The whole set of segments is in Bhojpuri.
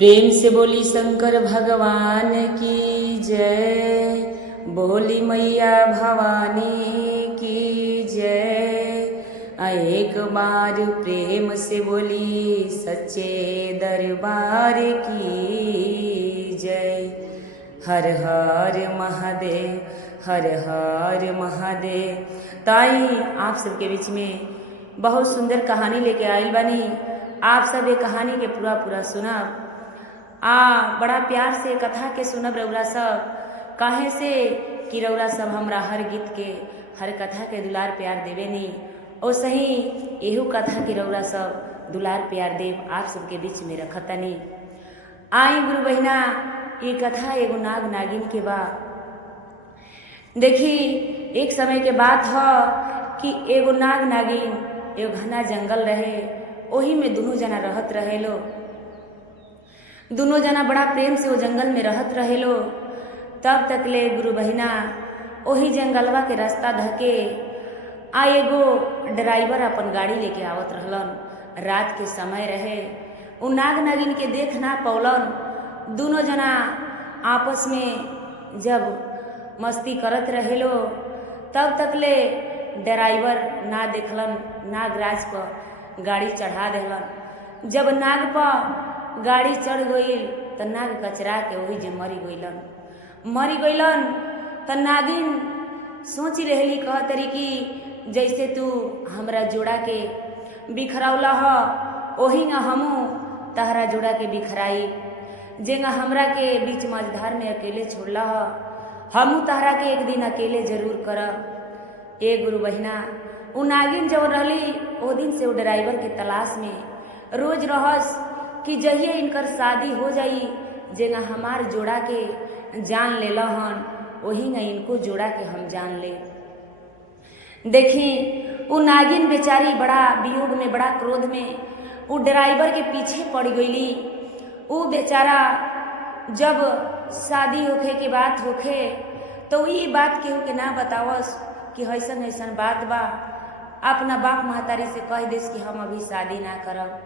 प्रेम से बोली शंकर भगवान की जय, बोली मैया भवानी की जय। एक बार प्रेम से बोली सच्चे दरबार की जय। हर हर महादेव, हर हर महादेव। ताई आप सबके बीच में बहुत सुंदर कहानी लेके आइल बानी। आप सब ये कहानी के पूरा सुनब बड़ा प्यार से कथा के सुनब रउरा सब। काहे से कि रउरा सब हमरा हर गीत के हर कथा के दुलार प्यार देवे नी, और सही एहू कथा के रउरा सब दुलार प्यार देव आप सबके बीच में रखतनी। आई गुरु बहिना, ये कथा एगो नाग नागिन के बा। देखी एक समय के बात ह कि एगो नाग नागिन एगो घना जंगल रहे, ओही में दोनों जना रहत रहे लो। दोनों जना बड़ा प्रेम से वो जंगल में रहत रहे लो। तब तक ले गुरु बहिना ओही जंगलवा के रास्ता धके एगो ड्राइवर अपन गाड़ी लेके आवत रहलन। रात के समय रहे, उ नाग नागिन के देख ना पौलन। दोनों जना आपस में जब मस्ती करत रहे लो, तब तक ले ड्राइवर ना देखलन, नागराज पर गाड़ी चढ़ा देलन। जब नाग पर गाड़ी चढ़ गई तो नाग कचरा के वही जे मरी गईलन। तो नागिन सोची रहली, कह तरी कि जैसे तू हमरा जोड़ा के बिखरौला ह, ओही न हमू तहरा जोड़ा के बिखराई। जेंगा हमरा के बीच मझधार में अकेले छोड़ला ह, हमू तहरा के एक दिन अकेले जरूर करब। ए गुरु बहिना, उ नागिन जब रहली ओ दिन से वो ड्राइवर के तलाश में रोज रहस कि जहिए इनकर शादी हो जाई, जेना हमार जोड़ा के जान लेला हन, वही न इनको जोड़ा के हम जान ले। देखी उ नागिन बेचारी बड़ा वियोग में, बड़ा क्रोध में उ ड्राइवर के पीछे पड़ गईली। उ बेचारा जब शादी होखे के बात होखे तो ये बात केहू के ना बतावस कि ऐसन ऐसन बात बा। अपना बाप महतारी से कह देस कि हम अभी शादी ना करब।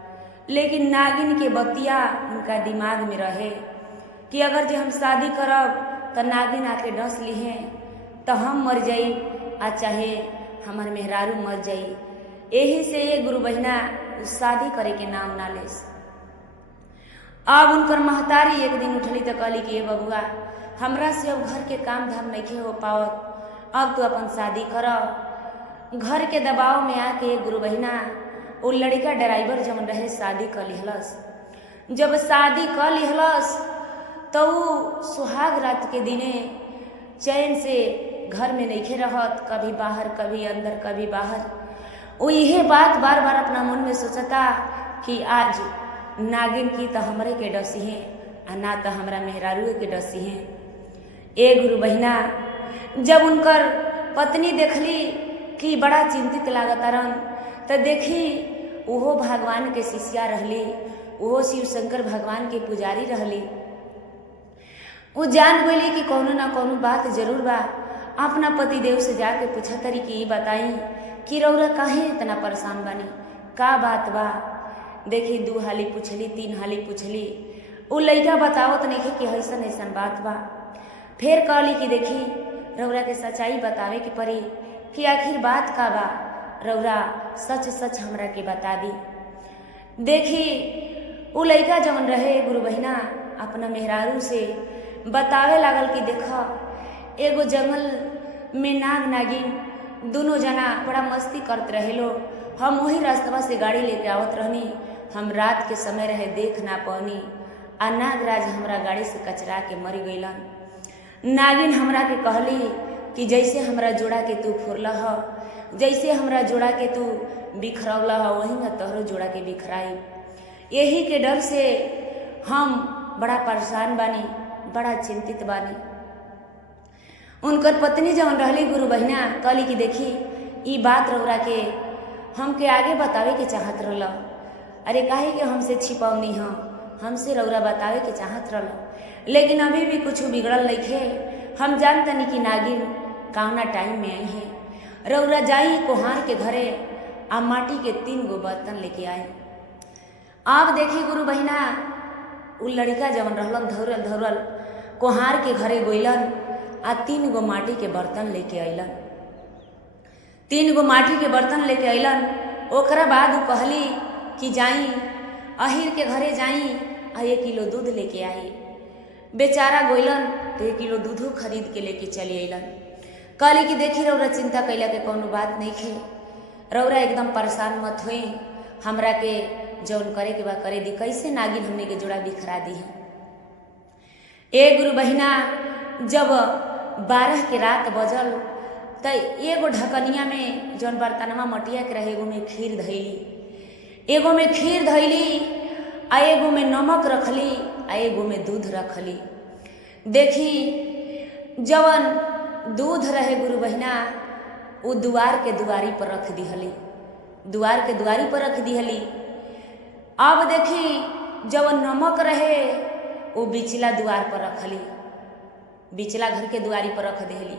लेकिन नागिन के बतिया उनका दिमाग में रहे कि अगर जे हम शादी करब तो नागिन आके डस लिहे तो हम मर जाई, आ चाहे हमार मेहरारू मर जाई। यही से ये गुरु बहिना शादी करे के नाम ना लेस। अब उनकर महतारी एक दिन उठली तो कहली कि ए बबुआ, हमरा से अब घर के काम धाम नहीं हो पावत, अब तो अपन शादी कर। घर के दबाव में आके गुरु बहिना वो लड़का ड्राइवर जमन रहे शादी कर लिहलस। जब शादी कर लिहलस तो वो सुहाग रात के दिने चैन से घर में नहीं रहत, कभी बाहर कभी अंदर कभी बाहर। वो यही बात बार बार अपना मन में सोचता कि आज नागिन की तो हमरे के डसी है, आ ना तो हमरा मेहरारू के डसी है। ए गुरु बहिना, जब उनकर पत्नी देखली कि बड़ा चिंतित लागतारन, तो देखी ओहो भगवान के शिष्या रहली, ओहो शिव शंकर भगवान के पुजारी रहली। वो जान गईली कि कोनो ना कोनो बात जरूर बा। अपना पति देव से जाके पूछा तरी कि ये बताई कि रउरा काहे इतना परेशान बानी, का बात बा। देखी 2 हाली पूछली, 3 हाली पूछली, वो लइका बतावत नहीं कि ऐसन ऐसन बात बा। फिर कहली कि देखी रउरा के सच्चाई बतावे के पड़ी कि आखिर बात का बा, रउरा सच सच हमरा के बता दी। देखी उ लइका जवन रहे गुरु बहिना अपना मेहरारू से बतावे लागल कि देखा एगो जंगल में नाग नागिन दोनों जना बड़ा मस्ती करत रहे लो। हम वही रास्तवा से गाड़ी लेके आवत रहनी, हम रात के समय रहे देख ना पौनी, आ नागराज हमरा गाड़ी से कचरा के मरी गईलन। नागिन हमरा के कहली कि जैसे हमरा जोड़ा के तू फोरला ह, जैसे हमरा जोड़ा के तू बिखरौला ह, वही न तोहरो जोड़ा के बिखराई। यही के डर से हम बड़ा परेशान बानी, बड़ा चिंतित बानी। उनकर पत्नी जवन रहली गुरु बहिना कहली कि देखी ई बात रउरा के हमके आगे बतावे के चाहत रहल। अरे काहे के हमसे छिपौनी ह, हमसे रउरा बतावे के चाहत रहल, लेकिन अभी भी कुछ बिगड़ल नइखे। हम जानतनी कि नागिन कौना टाइम में आई है। रउरा जाई कोहार के घरे आ माटी के 3 गो बर्तन लेके आए। आप देखी गुरु बहिना उ लड़का जवन रहलन धौरल धौरल कोहार के घरे गइलन आ 3 गो माटी के बर्तन लेके अइलन। 3 गो माटी के बर्तन लेके अइलन। ओकरा बाद उ कहली कि जाई अहिर के घरे जाई आ 1 किलो दूध लेके आई। बेचारा गइलन तो 1 किलो दूधो खरीद के लेके चली अइलन। कहली कि देखी रौरा चिंता कैला के कोनो बात नहीं खे, रौरा एकदम परेशान मत होई, हमरा के जौन करे के बा करे दी, कैसे नागिन हमने के जोड़ा बिखरा दी है। ए गुरु बहिना जब 12 के रात बजल त एगो ढकनिया में जौन बर्तनवा मटिया के रहे एगो में खीर धैली, एगो में खीर धैली आ एगो में नमक रखली आ एगो में दूध रखली। देखी जवन दूध रहे गुरु बहिना वो दुआर के दुआरी पर रख दिहली, दुआर के दुआरी पर रख दिहली। अब देखी जवन नमक रहे वो बिचला दुआर पर रखली, बिचला घर के दुआरी पर रख दिहली।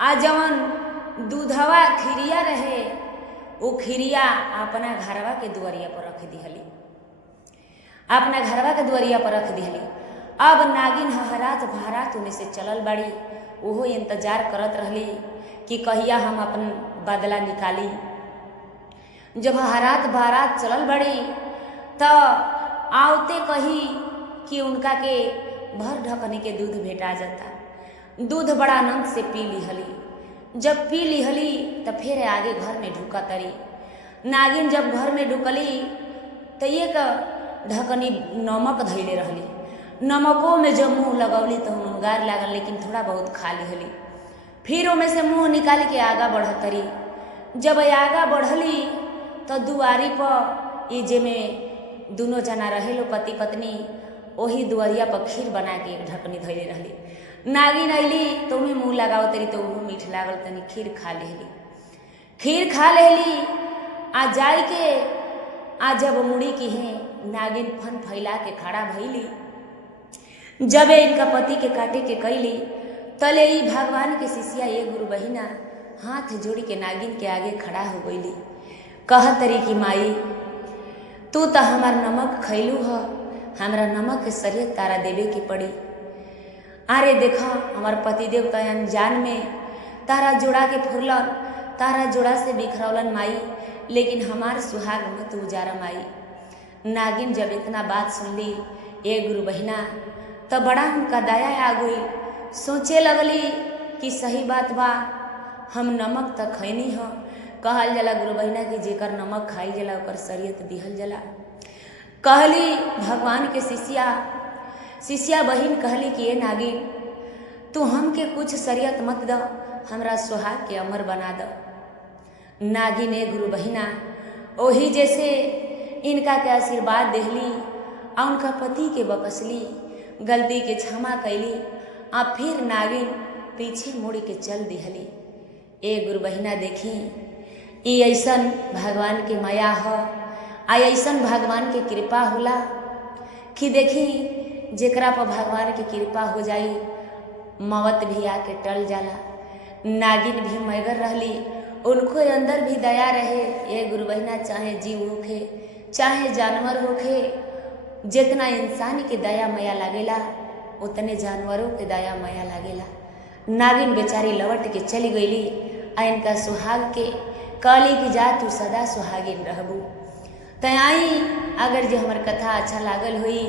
आ जवन दूधवा खीरिया रहे वो खीरिया अपना घरवा के दुआरिया पर रख दिहली, अपना घरवा के दुआरिया पर रख दिहली। अब नागिन हरात भारत उन्हें से चलल बाड़ी, ओहो इंतजार करत रहली कि कहिया हम अपन बदला निकाली। जब हरात बारात चलल बड़ी तो आवते कही कि उनका के भर ढकनी के दूध भेटा जाता। दूध बड़ा आनंद से पी लिहली। जब पी लिहली तो फिर आगे घर में ढुका तरी। नागिन जब घर में ढुकली तो एक ढकनी नमक धैले रहली। नमकों में जब मुँह लगौली तो हुनगार लागल, लेकिन थोड़ा बहुत खा लिहली। फिर ओमे से मुँह निकाल के आगा बढ़तरी। जब आगा बढ़ली तो दुआरी पर ये जे में दोनों जना रहेलो पति पत्नी, वही दुआरिया पर खीर बना के एक ढकनी धैले रहली। नागिन अइली तो उन्हें मुँह लगाओ तरी तो वो मीठ लागल, तनी खीर खा लेली। खीर खा लेली आ जाई के आ जब मुड़ी की है नागिन फन फैला के खड़ा भइली। जब इनका पति के काटे के कैली तले ही भगवान के शिष्या ये गुरु बहिना हाथ जोड़ी के नागिन के आगे खड़ा हो गईली। कह तरी की माई तू तो हमार नमक खैलू ह, हमरा नमक के सरियत तारा देवे की पड़ी। अरे देखा हमार पतिदेव का अनजान में तारा जोड़ा के फुरलन, तारा जोड़ा से बिखरौलन माई, लेकिन हमार सुहाग मत उजारा माई। नागिन जब इतना बात सुनली ए गुरु बहिना तो बड़ा उनका दया आ गई। सोचे लगली कि सही बात बा, हम नमक तो खैनी ह। कहल जला गुरु बहिना कि जेकर नमक खाई जला ओकर सरियत दिहल जला। कहली भगवान के शिष्या बहिन कहली कि ए नागिन तू हमके कुछ सरियत मत द, हमरा सुहाग के अमर बना द। नागिन ए गुरु बहिना ओही जैसे इनका के आशीर्वाद देहली आ उनका पति के बकसली, गलती के क्षमा कैली आ फिर नागिन पीछे मुड़ के चल दिहली। ए गुरु बहिना देखी ई ऐसन भगवान के माया ह, आ ऐसन भगवान के कृपा होला कि देखी जेकरा पर भगवान की कृपा हो जाई मौत भी आके टल जाला। नागिन भी मगर रहली, उनको अंदर भी दया रहे। ये गुरु बहिना चाहे जीव होखे चाहे जानवर होखे, जितना इंसान के दया माया लागेला उतने जानवरों के दया माया लागेला। नागिन बेचारी लौट के चली गईली आ इनका सुहाग के कहली कि जा तू सदा सुहागिन रहबू। तो आई अगर जो हमार कथा अच्छा लागल हुई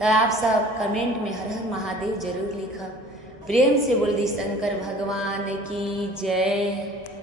तो आप सब कमेंट में हर हर महादेव जरूर लिखब। प्रेम से बोल दी शंकर भगवान की जय।